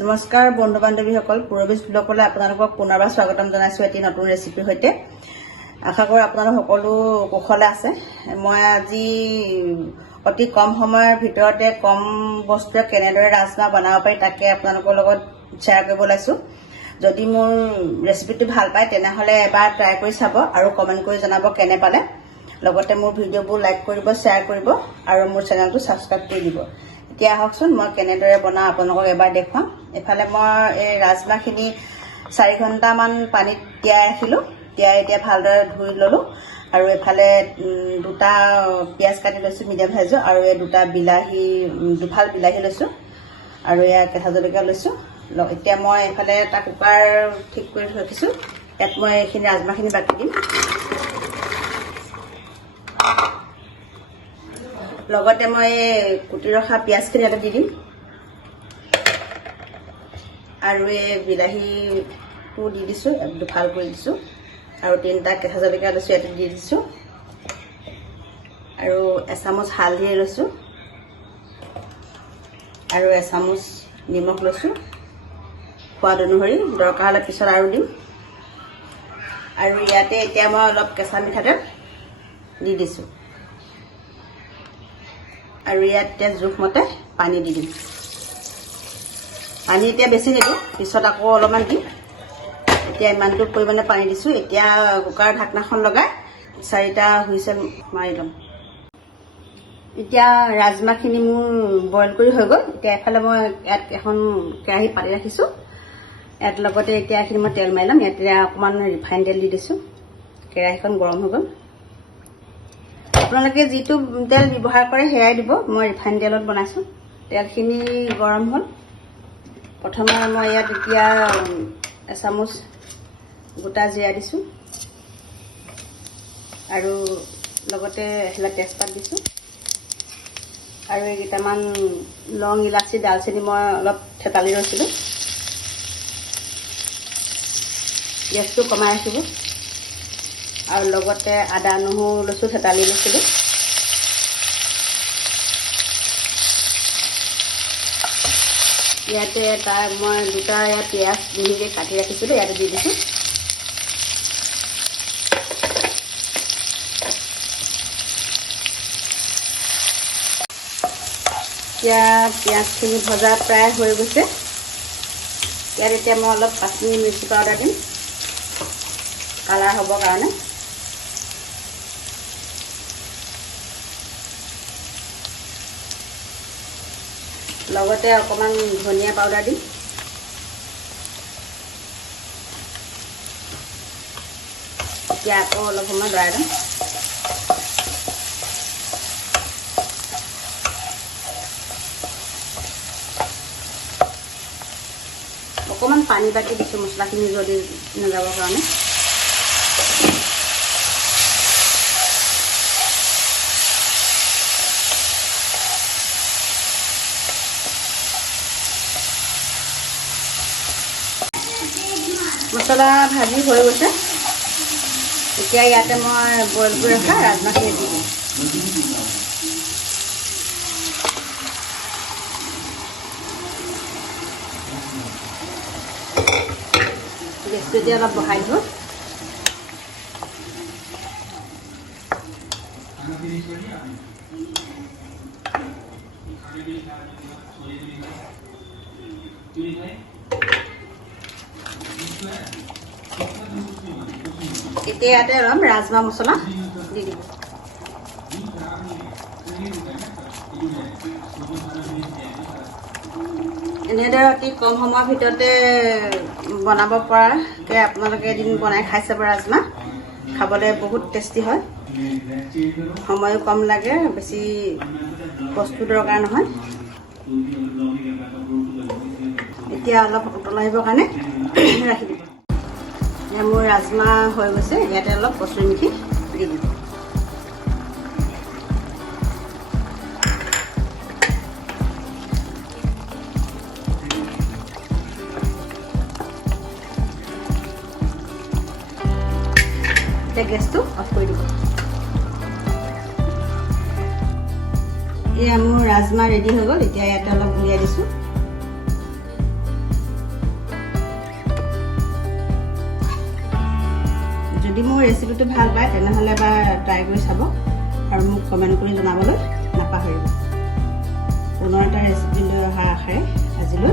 নমস্কাৰ বন্ধু বান্ধৱীসকল, পুৰবিজ ব্লগলৈ আপোনালোকক পুনৰবাৰ স্বাগতম জনাইছো এটি নতুন ৰেচিপিৰ সৈতে। আশা কৰোঁ আপোনালোক সকলো কুশলে আছে। মই আজি অতি কম সময়ৰ ভিতৰতে কম বস্তুৰে কেনেদৰে ৰাজমাহ বনাব পাৰি তাকে আপোনালোকৰ লগত শ্বেয়াৰ কৰিব ওলাইছো। যদি মোৰ ৰেচিপিটো ভাল পায় তেনেহ'লে এবাৰ ট্ৰাই কৰি চাব আৰু কমেণ্ট কৰি জনাব কেনে পালে। লগতে মোৰ ভিডিঅ'বোৰ লাইক কৰিব, শ্বেয়াৰ কৰিব আৰু মোৰ চেনেলটো ছাবস্ক্ৰাইব কৰি দিব। এতিয়া আহকচোন মই কেনেদৰে বনাওঁ আপোনালোকক এবাৰ দেখুৱাম। এফালে মই এই ৰাজমাহখিনি 4 ঘণ্টামান পানীত তিয়াই ৰাখিলোঁ। তিয়াই এতিয়া ভালদৰে ধুই ল'লোঁ আৰু এফালে 2টা পিঁয়াজ কাটি লৈছোঁ মিডিয়াম সাইজৰ, আৰু এই 2টা বিলাহী, দুফাল বিলাহী লৈছোঁ আৰু এয়া কেঁচা জলকীয়া লৈছোঁ। এতিয়া মই এফালে এটা কুকাৰ ঠিক কৰি ৰাখিছোঁ। ইয়াত মই এইখিনি ৰাজমাহখিনি বাকি দিম। লগতে মই কুটি ৰখা পিঁয়াজখিনি ইয়াতে দি দিম আৰু এই বিলাহীটো দি দিছোঁ, দুফাল কৰি দিছোঁ আৰু 3টা কেঁচা জলকীয়া লৈছোঁ ইয়াতে দি দিছোঁ আৰু এচামুচ হালধি লৈছোঁ আৰু এচামুচ নিমখ লৈছোঁ, সোৱাদ অনুসৰি। দৰকাৰ হ'লে পিছত আৰু দিম। আৰু ইয়াতে এতিয়া মই অলপ কেঁচা মিঠাতেল দি দিছোঁ আৰু ইয়াত এতিয়া জোখমতে পানী দি দিম। পানী এতিয়া বেছি নিদিওঁ, পিছত আকৌ অলপমান দিম। এতিয়া ইমানটো পৰিমাণে পানী দিছোঁ। এতিয়া কুকাৰ ঢাকনাখন লগাই 4টা হুইচেল মাৰি ল'ম। এতিয়া ৰাজমাহখিনি মোৰ বইল কৰি হৈ গ'ল। এতিয়া এফালে মই ইয়াত এখন কেৰাহী পাতি ৰাখিছোঁ। ইয়াত লগতে এতিয়া এইখিনি মই তেল মাৰি ল'ম। ইয়াত এতিয়া অকণমান ৰিফাইন তেল দি দিছোঁ। কেৰাহীখন গৰম হৈ গ'ল। আপোনালোকে যিটো তেল ব্যৱহাৰ কৰে সেয়াই দিব। মই ৰিফাইন তেলত বনাইছোঁ। তেলখিনি গৰম হ'ল। প্ৰথমে মই ইয়াত এতিয়া এচামুচ গোটা জিৰা দিছোঁ আৰু লগতে এখিলা তেজপাত দিছোঁ আৰু এইকেইটামান লং, ইলাচি, ডালচেনি মই অলপ থেতালি লৈছিলোঁ। গেছটো কমাই ৰাখিব আৰু লগতে আদা, নহৰু লৈছোঁ, থেতালি লৈছিলোঁ। ইয়াতে মই 2টা ইয়াত পিঁয়াজ মিহিকৈ কাটি ৰাখিছিলোঁ, ইয়াতে দি দিছোঁ। এতিয়া পিঁয়াজখিনি ভজা প্ৰায় হৈ গৈছে। ইয়াত এতিয়া মই অলপ কাশ্মীৰী মিৰ্চি পাউডাৰ দিম কালাৰ হ'বৰ কাৰণে। লগতে অকণমান ধনিয়া পাউডাৰ দিম। এতিয়া আকৌ অলপ সময় লৰাই দিম। অকণমান পানী বাকি দিছোঁ মছলাখিনি যদি নাযাবৰ কাৰণে। মছলা ভাজি হৈ গৈছে। এতিয়া ইয়াতে মই বইল কৰি ৰখা ৰাজমাহখিনি দি দিম। গেছটো এতিয়া অলপ বহাই দিব। এতিয়া ইয়াতে অলপ ৰাজমাহ মছলা দি দিব। এনেদৰে অতি কম সময়ৰ ভিতৰতে বনাব পৰাকৈ আপোনালোকে এদিন বনাই খাই চাব। ৰাজমাহ খাবলৈ বহুত টেষ্টি হয়, সময়ো কম লাগে, বেছি বস্তু দৰকাৰ নহয়। এতিয়া অলপ উতল আহিবৰ কাৰণে ৰাখি দিব। মোৰ ৰাজমাহ হৈ গৈছে। ইয়াতে অলপ কচুৰি মেথি দি দিব। এতিয়া গেছটো অফ কৰি দিব। এয়া মোৰ ৰাজমাহ ৰেডি হৈ গ'ল। এতিয়া ইয়াতে অলপ উলিয়াই দিছোঁ। যদি মোৰ ৰেচিপিটো ভাল পায় তেনেহ'লে এবাৰ ট্ৰাই কৰি চাব আৰু মোক কমেণ্ট কৰি জনাবলৈ নাপাহৰিব। পুনৰ এটা ৰেচিপি লৈ অহাৰ আশাৰে আজিলৈ